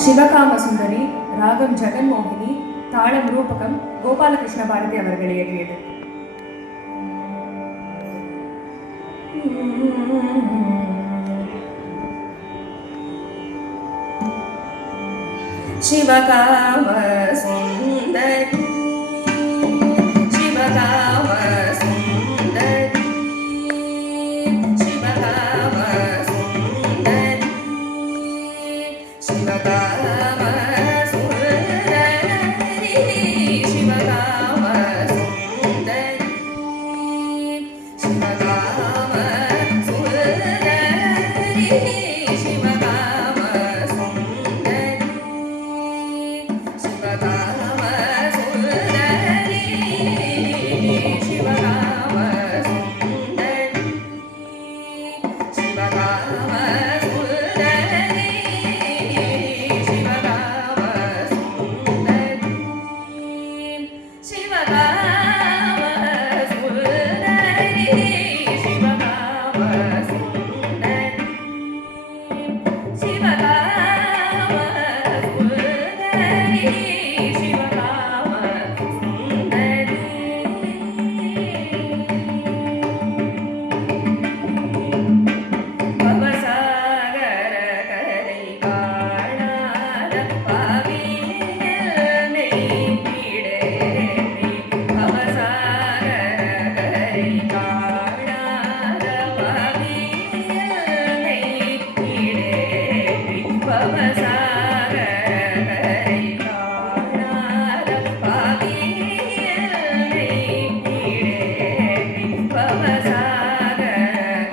சிவகாம சுந்தரி, ராகம் ஜெகன்மோகினி, தாளம் ரூபகம், கோபாலகிருஷ்ண பாரதி அவர்கள் இயற்றியது. சிவகாம சுந்தரி, சிவகாம சுந்தரி, சிவகாம சுந்தரி, சிவகாம சுந்தரி, சிவகாம சுந்தரி, சிவகாம சுந்தரி, சிவகாம சுந்தரி, சிவகாம சுந்தரி, சிவகாம சுந்தரி, சிவகாம சுந்தரி, சிவகாம சுந்தரி, சிவகாம சுந்தரி, சிவகாம சுந்தரி, சிவகாம சுந்தரி, சிவகாம சுந்தரி. பவசாகர கரை காணாத பாவியல் நெய்ப்பிடேறி, பவசாகர கரை காணாத பாவியல் நெய்ப்பிடேறி, பவசாகர கரை காணாத பாவியல் நெய்ப்பிடேறி, பவசாகர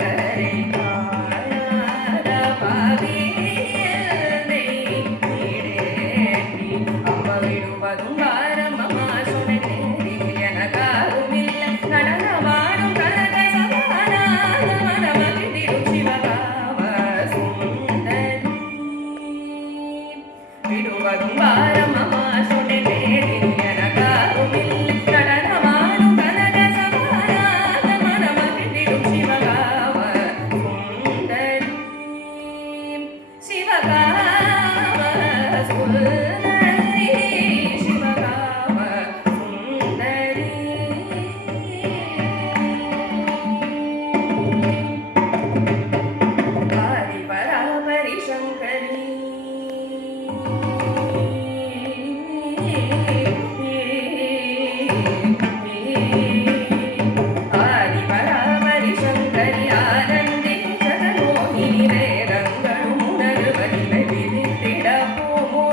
கரை காணாத பாவியல் நெய்ப்பிடேறி, அம்ப விடுவதும் பாரமமா சொன்னேறி, எனக்காருமில்லை நடனமாடும் கனக சமானாத மனமகிழ்ந்திடும் சிவகாம சுந்தரி, விடுவதும் பாரமமா சொன்னேறி, எனக்காருமில்லை நடனமாடும் கனக சமானாத மனமகிழ்ந்திடும் சிவகாம சுந்தரி, சிவகாம சுந்தரி, சிவகாம சுந்தரி. ஆதி பராபரி சங்கரி, ஆதி பராபரி சங்கரி, ஆனந்தி ஜெகன்மோகினி, வேதங்களும் உணர்வதிலை விதித்திட போமோ